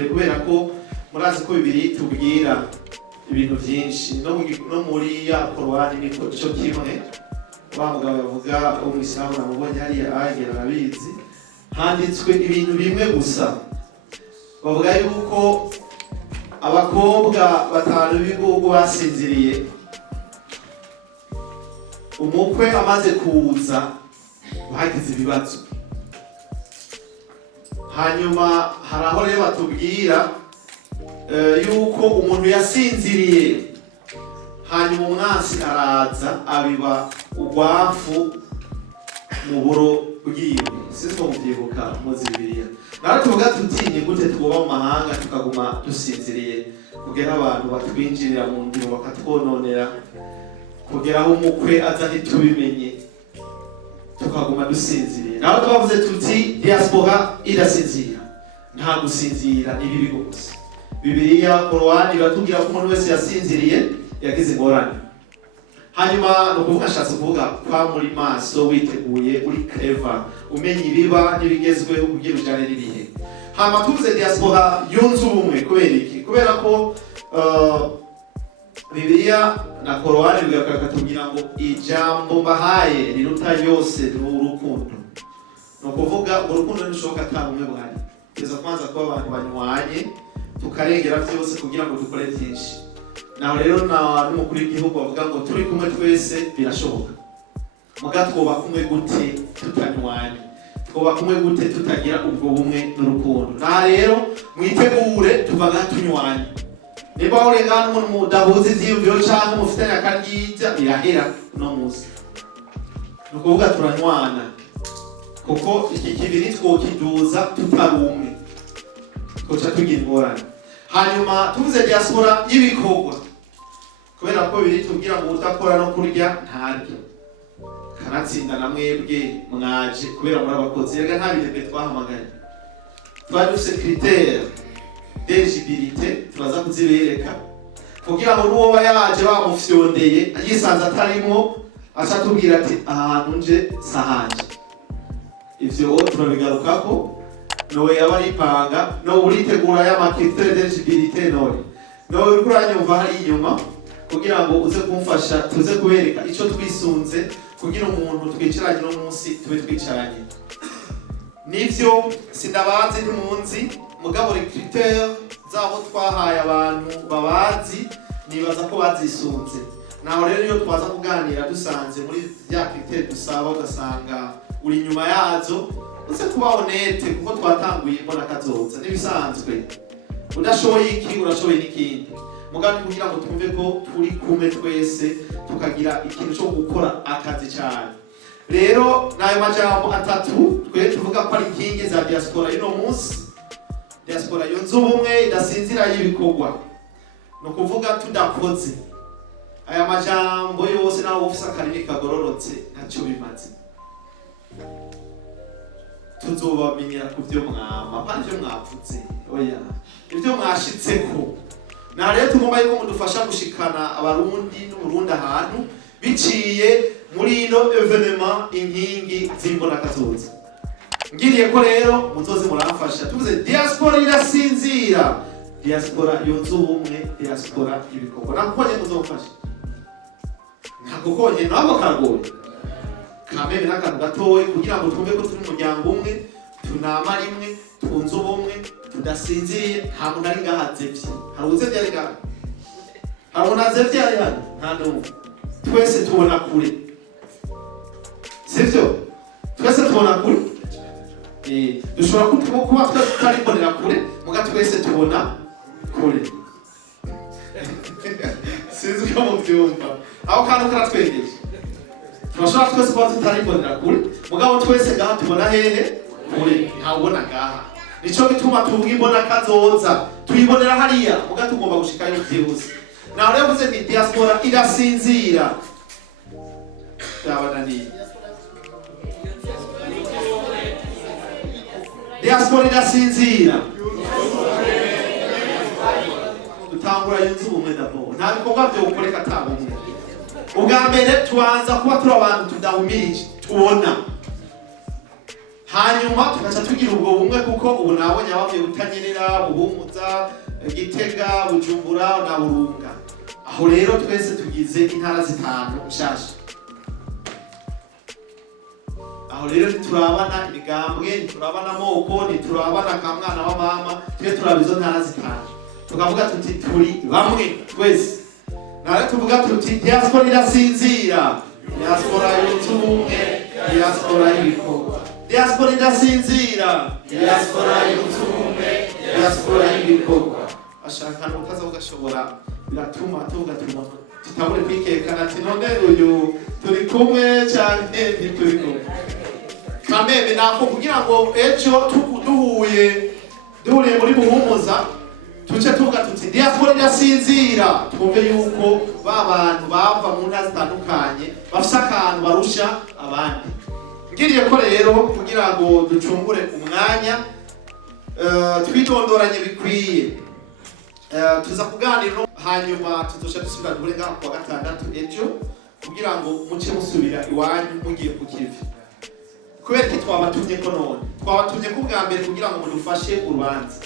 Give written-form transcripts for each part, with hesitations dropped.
mbere kubera ko murazi ko Bibiliya tubwira ibintu byinshi no muri ya Korowani niko cyo kimwe. Wa mugabo yavuga umwisilamu namubonye hariya agera arabizi, handitswe ibintu bimwe gusa. Bavuga yuko abakobwa batanu b'igugu basinziriye, umukwe amaze kuza bagize ibibazo. Hanyuma hari aho rero batubwira yuko umuntu yasinziriye, hanyuma umwansi araza abiba urwafu mu buro bwiwe. Siko mubyibuka muzi Bibiliya. Nara tuvuga tutinye gute twoba mu mahanga tukaguma dusinziriye, kugera abantu batwinjirira mu ndimo bakatwononera, kugera aho umukwe aza ntitubimenye tukaguma dusinziriye. Naho twavuze tuti diaspora idasinzira, nta gusinzira ni bibi gusa. Bibiliya Korowani iratubwira ko umuntu wese yasinziriye yagize ingorane. Hanyuma no kuvuga ashatse kuvuga kwa muri maso witeguye, uri clever, umenya ibiba n'ibigezweho kugira ujane n'ibihe. Hama tuvuze diaspora yunze ubumwe kubera iki? Kubera ko Bibiliya na Korowani bigatubwira ngo ijambo mbahaye riruta yose ni urukundo. No kuvuga urukundo nishoboka atabumwe bwari. Keza kwanza ko abantu banywanye tukarengera byose kugira ngo dukore byinshi. Naho rero n'umukuru w'igihugu bavuga ngo turi kumwe twese birashoboka. Muga twoba kumwe gute tutanywanye? Twoba kumwe gute tutagira ubwo bumwe n'urukundo? Na rero mwitegure tuvaga tunywanye. Niba urengana umuntu mudahuze ivyiyumviro cyangwa mufitanye akagija birahera no musi. Nukuvuga turanywana. Kuko iki kibiri twokiduza tutarumwe. Kocha tugira ingorane. Hanyuma tuvuze diaspora y'ibikorwa, kubera ko biri tubwira ngo utakora no kurya ntarya. Kanatsinda na mwebwe mwaje kubera muri abakozi, rega nta bihembe twahamagaye. Twari dufite critère d'éligibilité turaza kuzibereka kugira ngo n'uwo yaje bamufyondeye yisanze atarimo aca tubwira ati ahantu nje sahanje. Ivyo turabigarukako. Nowe yabaripanga no uritegura ya critère d'éligibilité no uranyumva hari inyuma kugira ngo uze kumfasha tuze kubereka ico twisunze kugira umuntu twicaranye no munsi tube twicaranye. Nivyo sindabazi ntimunzi mugabo critère zabo twahaye abantu babazi nibaza ko bazisunze. Naho rero iyo twaza kuganira dusanze muri ya critère dusaba ugasanga uri nyuma yazo, uze kuba honete kuko twatanguye mbona kazoza nibisanzwe. Udashoboye iki urashoboye n'ikindi. Mugani kugira ngo twumve ko turi kumwe twese tukagira ikintu cyo gukora akazi cyane. Rero nayo majambo atatu twe tuvuga ko ari inkingi za diaspora y'ino munsi. Diaspora yunze ubumwe idasinzira y'ibikorwa. No kuvuga tudakoze. Aya majambo yose nawo ufisa akarimi kagororotse ntacyo bimaze. Tuzobamenyera ku byo mwama, kandi byo mwapfutse. Oya. Ibyo mwashitseko. Na rero tugomba yuko mudufasha gushikana abarundi n'uburundi ahantu biciye muri ino evenement inkingi zimbona kazoza. Ngiriye ko rero muzoze murafasha. Tuvuze diaspora irasinzira. Diaspora yunze ubumwe, diaspora ibikorwa. Nakonye muzofasha. Nakonye nabo kagoye. Kameme n'akantu gatoye kugira ngo twumve ko turi umuryango umwe, tunama rimwe, twunze ubumwe, tudasinziriye, nta muntu ari ngahazevye. Hari uzevye ari ngaha? Hari umuntu azevye ari hano? Nta n'umwe. Twese tubona kure. Sivyo? Twese tubona kure? Dushobora kuba tutaribonera kure, muga twese tubona kure. Sinzi ko mubyumva. Aho kantu karatwengeje. Turashobora twese kuba tutaribonera kure, mugabo twese ngaha tubona hehe? Kure. Ntawubona ngaha. Nico bituma tuvuga imbona kazoza. Tuyibonera hariya, muga tugomba gushikayo byihuse. Naho rero vuze ni diaspora irasinzira. Yabanani. Diaspora irasinzira. Dutangura yunze ubumwe ndabo. Nta bikorwa byo gukoreka atabumwe. Ubwa mbere tubanza kuba turi abantu tudahumirije tubona. hanyuma tugaca tugira ubwo bumwe kuko ubu nabonye abavuye Butanyerera, Buhumuza, Gitega, Bujumbura na Burunga. Aho rero twese tugize intara zitanu nshasha. Aho rero turabana imigambwe, turabana amoko, turabana kamwana wa mama, twe turabizo ntara zitanu. Tukavuga tuti turi bamwe twese. Nawe tuvuga tuti diaspora irasinzira, diaspora y'ubumwe, diaspora y'ibikorwa. Diaspora idasinzira, diaspora y'ubumwe, diaspora y'ibikorwa. Ashaka n'utaza ugashobora biratuma tuvuga tutabure kwikekana ati none uyu turi kumwe cyane ntituri kumwe. Kameme nako kugira ngo ejo duhuye muri Buhumuza tuce tuvuga tuti diaspora irasinzira, twumve yuko babantu bava mu ntara zitandukanye bafite akantu barusha abandi. Ngiriye ko rero kugira ngo ducungure umwanya twitondoranye bikwiye, tuza kuganira hanyuma tuzosha dusubira duhure ngaho kuwa gatandatu ejo kugira ngo muce musubira iwanyu mugiye ku kivi. Kubera ko twabatumye ko none twabatumye ko bwa mbere kugira ngo mudufashe urubanza,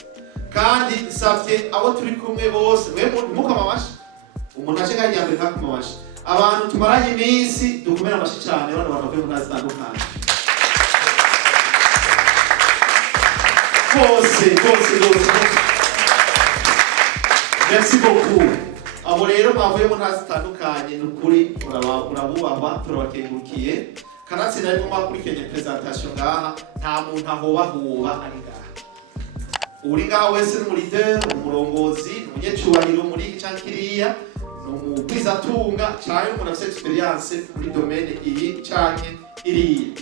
kandi nsavye abo turi kumwe bose mwe mukamamashi umuntu aje ngaho yambere ntakumamashi abantu tumaranye iminsi dukomera amashi cyane bano bantu bavuye mu ntara zitandukanye bose. Merci beaucoup. Abo rero bavuye mu ntara zitandukanye n'ukuri urabubahwa, turabakengurukiye. Kanatsinda ariko mwakurikiye presentation ngaha nta muntu ahobahoba ari ngaha. Uri ngaha wese ni leader, umurongozi, umunyecubahiro muri iki cankiriya, n'umugwizatunga cyane umuntu afite experience muri domaine iyi canke iriya.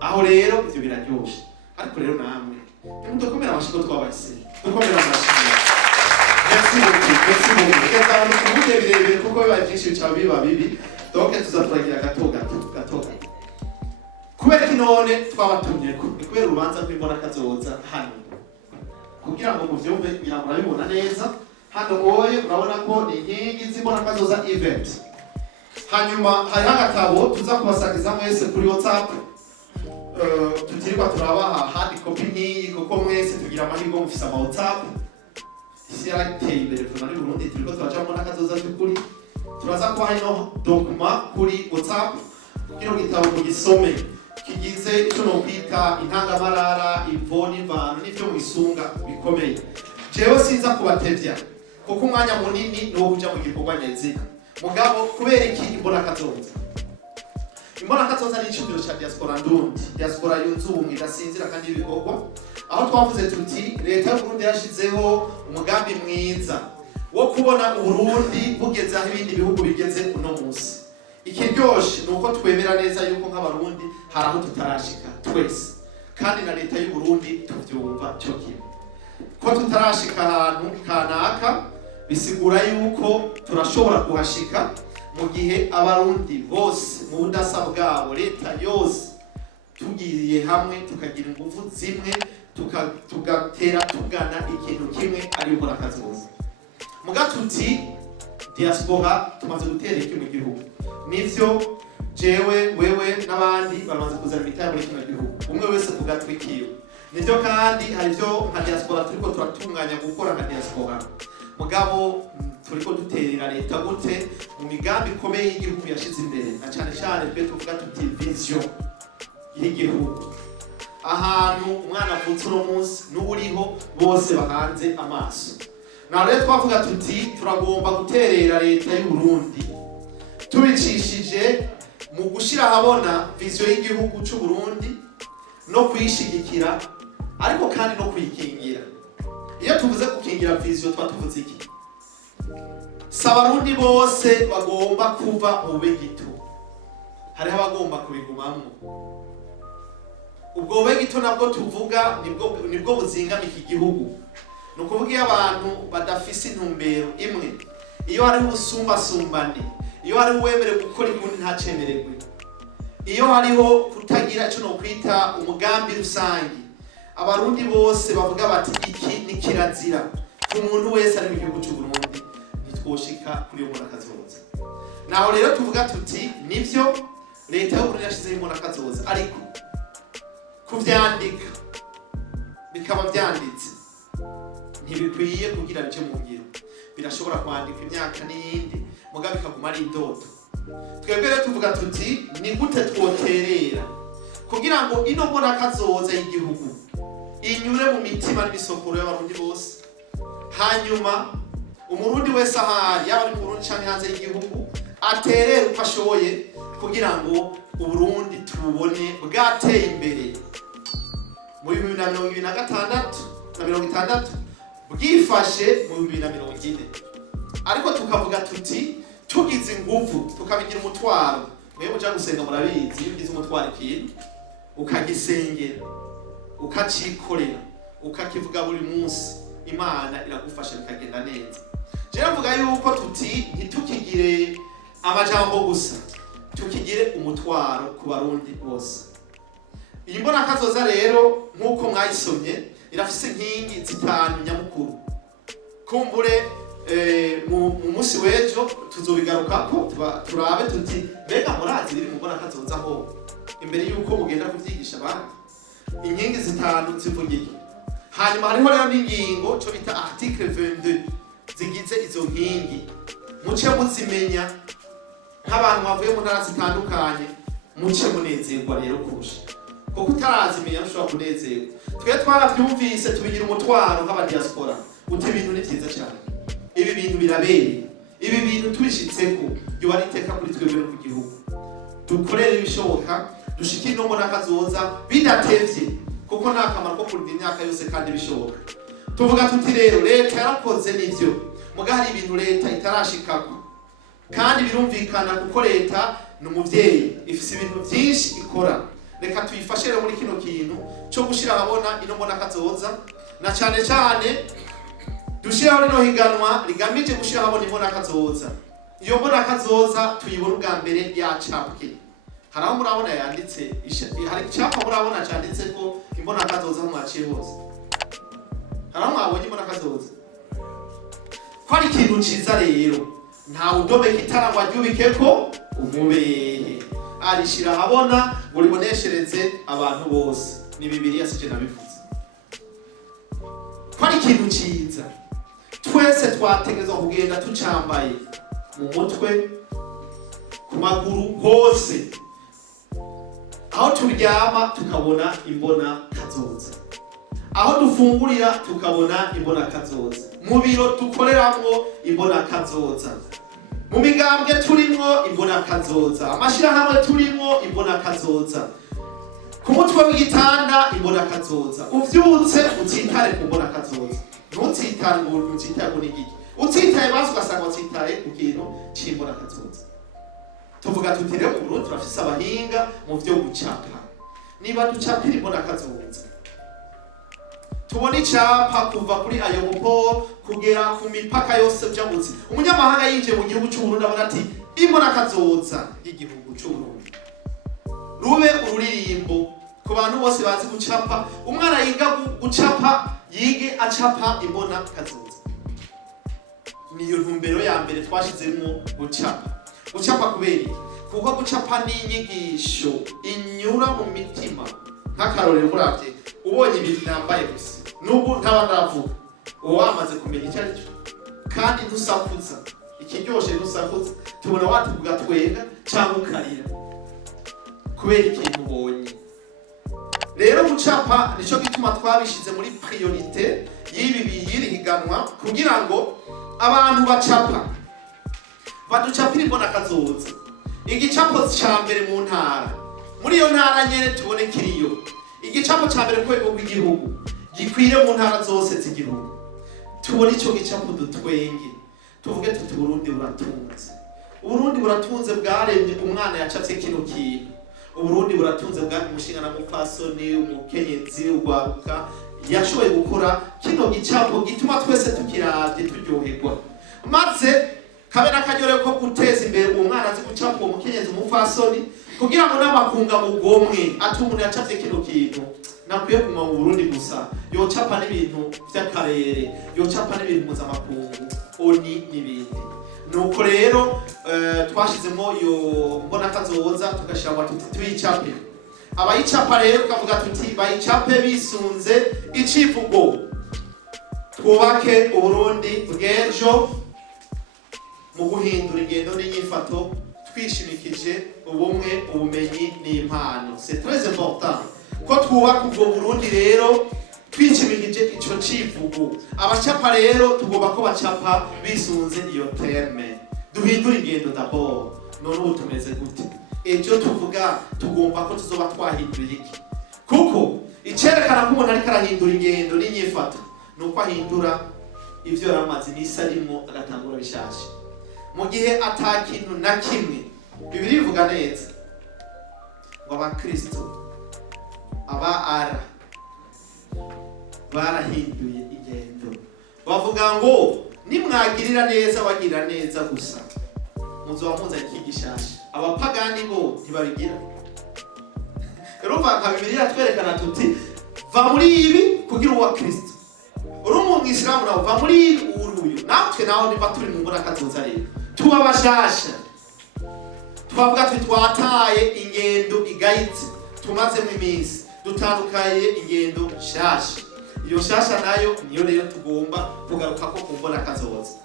Aho rero ivyo biraryoshe. Ariko rero namwe dukomera amashiko twabase, dukomera amashiko. Merci beaucoup. Reka tumuge birebire kuko biba byinshi cyane biba bibi. Donc tuzaturagira gato. Kubera kinone twabatumye ko kubera urubanza rw'imbona kazoza hano. Kugira ngo muvyumve biramurabibona neza. Hano oye urabona ko ni inkingi z'imbona kazoza event. Hanyuma hari agatabo tuza kubasangiza mwese kuri WhatsApp. Tutirwa turabaha hard copy n'iyi kuko mwese tugira amahirwe mufisa ama WhatsApp. Sirateye imbere muri Burundi turiko turajamo nakazoza cy'ukuri. Turaza ko hano document kuri WhatsApp kino gitabo mugisome kigize icyo no kwita intangamarara, imvo n'imvano n'ivyo mwisunga bikomeye. Jewe sinza kubatevya kuko umwanya munini no kuja mu gikorwa nyezina. Mugabo kubera iki imbona kazoza? Imbona kazoza ni icubiro cha diaspora ndundi, diaspora yunze ubumwe idasinzira kandi ibikorwa. Aho twavuze tuti leta y'u Burundi yashizeho umugambi mwiza wo kubona Uburundi bugeze aho ibindi bihugu bigeze uno munsi. Ikiryoshe nuko twemera neza yuko nk'abarundi hari aho tutarashika twese, kandi na leta y'u Burundi tuvyumva cyo kimwe. Ko tutarashika ahantu kanaka bisigura yuko turashobora kuhashika mu gihe abarundi bose mu budasa bwabo leta yose tugiye hamwe tukagira ingufu zimwe tugatera tugana ikintu kimwe ari uko nakazoza. Mugatuti diaspora tumaze gutera iki mu gihugu. Nivyo jewe wewe n'abandi bamaze kuzana imitahe muri kino gihugu. Umwe wese kugatwikiye. Nivyo kandi hari byo nka diaspora turiko turatunganya gukora nka diaspora. Mugabo turiko duterera leta gute mu migambi ikomeye y'igihugu yashize imbere. Na cyane twe tuvuga tuti vision y'igihugu. Ahantu umwana avutse uno munsi n'uburiho bose bahanze amaso. Na rero twavuga tuti turagomba guterera leta y'u Burundi tubicishije mu gushira habona vision y'igihugu cy'u Burundi no kwishigikira ariko kandi no kwikingira. Iyo tuvuze gukingira vision twatuvuze iki? Sabarundi bose bagomba kuva mu begito. Hari abagomba kubigumamo. Ubwo begito nabwo tuvuga nibwo buzingama iki gihugu. Nukuvuga iyo abantu badafise intumbero imwe, iyo hari ubusumbasumbane, iyo hari uwemere gukora ikintu ntacemererwe, iyo hariho kutagira cyo no kwita umugambi rusangi, abarundi bose bavuga bati iki ni kirazira ku muntu wese ari mu gihugu cy'u Burundi nitwoshika kuri yo kazoza. Naho rero tuvuga tuti nivyo leta y'u Burundi yashizeho imona kazoza, ariko kuvyandika bikaba vyanditse ntibikwiye kugira bije mu ngiro. Birashobora kwandika imyaka n'iyindi mugabe bikaguma ari indoto. Twebwe rero tuvuga tuti ni gute twoterera kugira ngo ino mbona kazoza y'igihugu inyure mu mitima n'isokoro y'abarundi bose, hanyuma umurundi wese ahari yaba ari mu Burundi canke hanze y'igihugu aterere uko ashoboye kugira ngo Uburundi tubone bwateye imbere mu 2026 na 2060 bwifashe mu 2040. Ariko tukavuga tuti tugize ingufu tukabigira umutwaro. Mwewe muja gusenga murabizi, iyo ugize umutwaro ikintu ukagisengera ukacikorera ukakivuga buri munsi, Imana iragufasha bikagenda neza. Je navuga yuko tuti ntitukigire amajambo gusa, tukigire umutwaro ku barundi bose. Iyi mbona kazoza rero nkuko mwayisomye irafise inkingi zitanu nyamukuru. Kumbure mu munsi w'ejo tuzobigarukako turabe tuti mbega murazi biri mu mbona kazoza ho imbere yuko mugenda kuvyigisha abandi. Inkingi zitanu zivugike. Hanyuma hariho rero n'ingingo cyo bita article 22 zigize izo nkingi. Muce muzimenya nk'abantu bavuye mu ntara zitandukanye, muce munezerwa rero kurusha. Kuko utarazimenya ushobora kunezerwa. Twe twaravyumvise tubigira umutwaro nk'abadiaspora. Uti ibintu ni vyiza cyane. Ibi bintu birabeye. Ibi bintu tubishitseko yo ari iteka kuri twebwe no ku gihugu. Dukorere ibishoboka, dushikire no mbona kazoza bidatevye. Kuko nta kamaro ko kurya imyaka yose kandi bishoboka. Tuvuga tuti rero leta yarakoze nivyo. Muga hari ibintu leta itarashikako. Kandi birumvikana kuko leta ni umuvyeyi ifise ibintu vyinshi ikora. Reka tuyifashe rero muri kino kintu cyo gushira habona ino mbona kazoza, na cyane cyane dushiraho rino higanwa rigamije gushira habona imbona kazoza. Iyo mbona kazoza tuyibona ubwa mbere yacapwe. Haraho murabona yanditse, hari icyapa murabona cyanditse ko imbona kazoza mu maciye hose. Haraho mwabonye imbona kazoza. Ko ari ikintu ciza rero, nta udome kitarangwa ryubikeko umubehe. Arishira habona buri boneshereze abantu bose. Ni Bibiliya sije nabivuze. Ko ari ikintu ciza, twese twategerezwa kugenda tucambaye mu mutwe, ku maguru hose. Aho turyama tukabona imbona kazoza, aho dufungurira tukabona imbona kazoza, mu biro dukoreramwo imbona kazoza, mu migambwe turimwo imbona kazoza, amashirahamwe turimwo imbona kazoza, ku mutwe w'igitanda imbona kazoza. Uvyutse utsitare ku imbona kazoza, ntutsitare ngo utsitare ku nigiki, utsitaye basi ugasanga utsitaye ku kintu c'imbona kazoza. Tuvuga tuti rero mu Burundi turafise abahinga mu vyo gucapa. Niba ducapira imbona kazoza, tubona icapa kuva kuri aeroport kugera ku mipaka yose byamutse, umunyamahanga yinjiye mu gihugu cy'u Burundi abona ati imbona kazoza y'igihugu cy'u Burundi. Rube ururirimbo ku bantu bose bazi gucapa, umwana yiga gucapa yige acapa imbona kazoza. Niyo ntumbero ya mbere twashizemo gucapa. Gucapa kubera kuko gucapa ni inyigisho inyura mu mitima. Nk'akarorero muravye ubonye ibintu nambaye gusa nubu ntabanavuga wamaze kumenya icyo ari cyo, kandi ntusakuza ikiryoshe, ntusakuza tubona watuvuga twega cyangwa ukarira kubera ikintu ubonye. Rero gucapa nico gituma twabishize muri priorite y'iri higanwa kugira ngo abantu bacapa baducapira imbona kazoza. Igicapo ca mbere mu ntara, muri iyo ntara nyene tubone kiriyo. Igicapo ca mbere ku rwego rw'igihugu gikwire mu ntara zose z'igihugu, tubone ico gicapo dutwenge, tuvuge tuti Burundi buratunze. Uburundi buratunze bwaremye umwana yacapye kino kintu. Uburundi buratunze bwa umushinga na mupfasoni, umukenyezi, ugwaruka yashoboye gukora kino gicapo gituma twese tukiravye turyoherwa. Maze kabe nakajyore ko guteza imbere umwana azi gucapa uwo mukenyezi, umupfasoni, kugira ngo n'abakunga mugomwe ati umuntu yacapye kino kintu nakwiye kuma mu Burundi gusa, yocapa n'ibintu vy'akarere, yocapa n'ibintu mpuzamakungu, oni n'ibindi. Nuko rero twashizemo iyo mbona kazoza tugashiramo tuyicape. abayicapa rero tukavuga tuti bayicape bisunze icivugo twubake Uburundi bw'ejo mu guhindura ingendo n'inyifato twishimikije ubumwe, ubumenyi n'impano. C'est très important ko twubaka ubwo Burundi rero twishimikije ico civugo. Abacapa rero tugomba ko bacapa bisunze iyo terme. Duhindura ingendo d'abord. None ubu tumeze gute? Ejo tuvuga tugomba ko tuzoba twahinduye iki? Kuko icerekana ko umuntu ariko arahindura ingendo n'inyifato nuko ahindura ivyo yaramaze imisi arimwo agatangura bishasha. Mu gihe atakintu na kimwe Bibiri bivuga neza ngo abakristo barahinduye ingendo. Bavuga ngo nimwagirira neza bagirira neza gusa muzoba muza ikigishasha. Abapagani bo ntibabigira. Urumva nka Bibiliya twerekana tuti va muri ibi kugira uwa Kristo. Urumu mw'Islamu nawo va muri ibi uruyo. Natwe naho niba turi mu mbona kazoza rero tuba bashasha. Twavuga tuti twataye ingendo igayitse tumaze mu iminsi dutandukaye ingendo shasha. Iyo shasha nayo niyo rero tugomba kugaruka ko kumbona kazoza.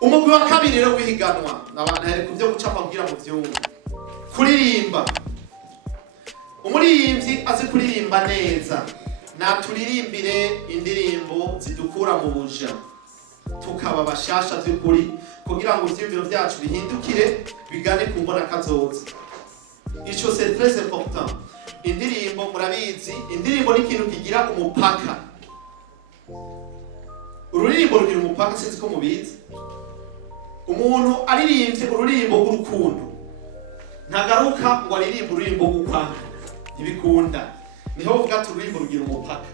Umugwi wa kabiri rero wihiganwa n'abantu ari kuvyo gucapa kugira mu vyumba. Kuririmba. Umuririmbyi azi kuririmba neza. Naturirimbire indirimbo zidukura mu buja. Tukaba bashasha by'ukuri kugira ngo ivyumviro vyacu bihindukire bigane kumbona kazoza. Ico c'est très important. Indirimbo murabizi, indirimbo ni ikintu kigira umupaka. Ururirimbo rugira umupaka sinzi ko mubizi. Umuntu aririmbye ururirimbo rw'urukundo ntagaruka ngo aririmbe ururirimbo rw'ukwanga ntibikunda. Niho uvuga ati ururirimbo rugira umupaka.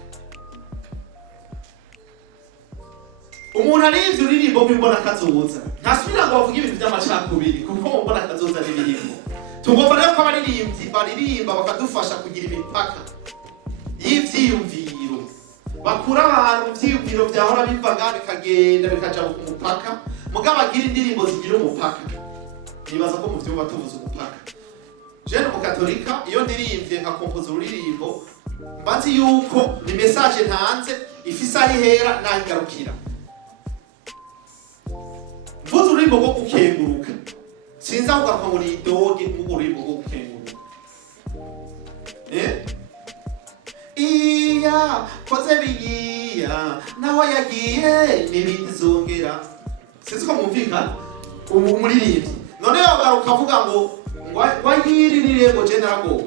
Umuntu arivye ururirimbo rw'imbona kazoza ntasubira ngo bavuge ibintu by'amacakubiri kuko mu mbona kazoza n'ibirimo. Tugomba rero ko abaririmbyi baririmba bakadufasha kugira imipaka y'ivyiyumviro. Bakura abantu mu vyiyumviro vyahora bivaga bikagenda bikaja ku mupaka mugabo agira indirimbo zigira umupaka. Nibaza ko mu vyumba tuvuze umupaka. Jeune mu Katolika iyo ndirimbye nka kompoza ururirimbo mbazi yuko ni message ntanze ifise aho ihera naho igarukira. Mvuze ururirimbo rwo gukenguruka sinza kugaruka ngo ni doge ururirimbo rwo gukenguruka. Iya koze bigiya naho yagiye n'ibindi zongera. Sinzi ko mumvika umuririmbyi none yagaruka avuga ngo wayiririre ngo je narago.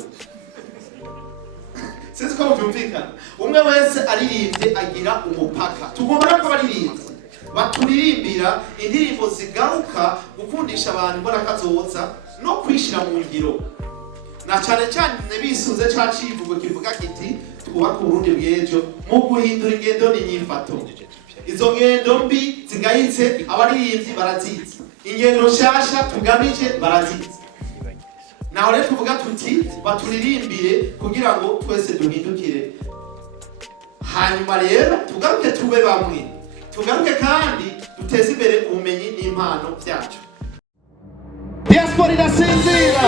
Sinzi ko mumvika umwe wese aririmbye agira umupaka. Tugomba ko baririmbye baturirimbira indirimbo zigaruka gukundisha abantu imbona kazoza no kwishira mu ngiro. Na cyane cyane bisunze ca civugo kivuga kiti twubaka Uburundi bw'ejo mu guhindura ingendo n'inyifato. Izo ngendo mbi zigayitse abaririmbyi barazizi. Ingendo nshasha tugamije barazizi. Naho rero tuvuga tuti baturirimbire kugira ngo twese duhindukire. Hanyuma rero tugaruke tube bamwe. Tugaruke kandi duteze imbere ubumenyi n'impano byacu. Diaspora irasinzira.